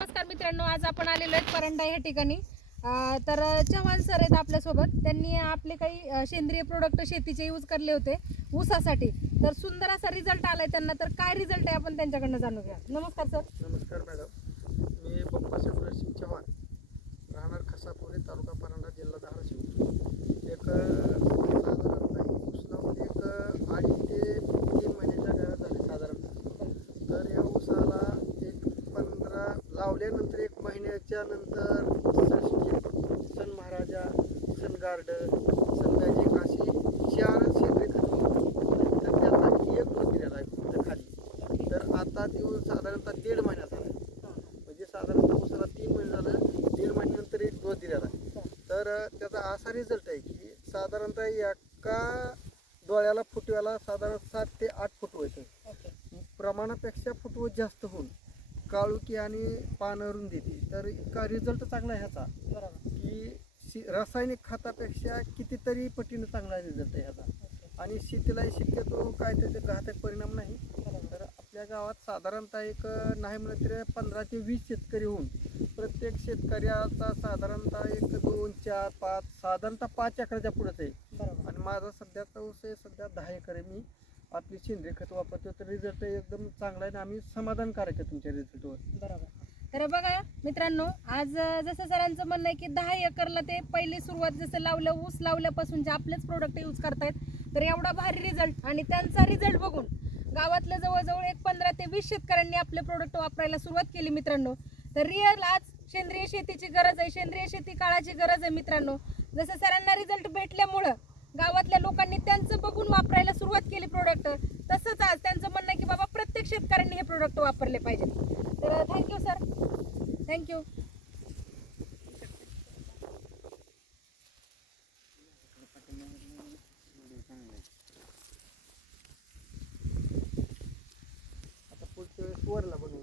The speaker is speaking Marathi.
नमस्कार मित्रांनो, आज आपण आलेलो आहेत परंडा या ठिकाणी. तर चव्हाण सर आहेत आपल्यासोबत. त्यांनी आपले काही सेंद्रिय प्रोडक्ट शेतीचे यूज करले होते ऊसासाठी. तर सुंदर असा रिझल्ट आलाय त्यांना. तर काय रिझल्ट आहे आपण त्यांच्याकडनं जाणून घ्या. नमस्कार सर. नमस्कार मॅडम, मी बप्पाशंकर सिंग चव्हाण, राहणार खसापुरी, तालुका परंडा, जिल्हा धाराशिव. एक साधारणतः ऊस लावून एक 2.5 ते 3 महिन्याच्या घरात झाले साधारणतः. तर या ऊसाला एक 15 लावल्यानंतर 1 महिन्याच्या नंतर सन महाराजा, सन गार्ड, सन मॅजिक अशी 4 सेंद्रिय खतं होती. तर त्याचा एक डोस दिलेला आहे फक्त खाली. तर आता दिवस साधारणतः 1.5 महिन्याचा आहे. म्हणजे साधारणतः ऊसाला 3 महिने झालं, 1.5 महिन्यानंतर एक डोस दिलेला आहे. तर त्याचा असा रिझल्ट आहे की साधारणतः एका डोळ्याला फुटव्याला साधारण 7 ते 8 फुटवं येतं. प्रमाणापेक्षा फुटवं जास्त होऊन काळुकी आणि पानं रुंद देते. तर इतका रिझल्ट चांगला आहे ह्याचा की रासायनिक खतापेक्षा कितीतरी पटीनं चांगला रिझल्ट आहे ह्याचा. आणि शेतीलाही शक्यतो काय त्याचे घातक परिणाम नाही. तर आपल्या गावात साधारणतः एक नाही म्हणलं तरी 15 ते 20 शेतकरी होऊन प्रत्येक शेतकऱ्याचा साधारणतः एक 2, 4, 5 साधारणतः 5 एकराच्या पुढेच आहे. आणि माझा सध्याचा ऊस आहे, सध्या 10 एकर आहे. मी आपली सेंद्रिय खत वापरतो. तर रिझल्ट एकदम चांगला आहे आणि आम्ही समाधानकारक आहे तुमच्या रिझल्टवर. बरोबर. तर बघा मित्रांनो, आज जसं सरांचं म्हणणं आहे की 10 एकरला ते पहिली सुरुवात जसं लावलं, ऊस लावल्यापासून जे आपलेच प्रोडक्ट यूज करतायत. तर एवढा भारी रिझल्ट आणि त्यांचा रिझल्ट बघून गावातल्या जवळजवळ एक 15 ते 20 शेतकऱ्यांनी आपले प्रोडक्ट वापरायला सुरुवात केली मित्रांनो. तर रिअल आज सेंद्रिय शेतीची गरज आहे, सेंद्रिय शेती काळाची गरज आहे मित्रांनो. जसं सरांना रिझल्ट भेटल्यामुळं गावातल्या लोकांनी त्यांचं बघून वापरायला सुरुवात केली प्रोडक्ट. तसंच आज त्यांचं म्हणणं आहे की बाबा प्रत्येक शेतकऱ्यांनी हे प्रोडक्ट वापरले पाहिजेत. तर थँक्यू सर, थँक्यू. आता पुढच्या वेळेस वरला बनवू.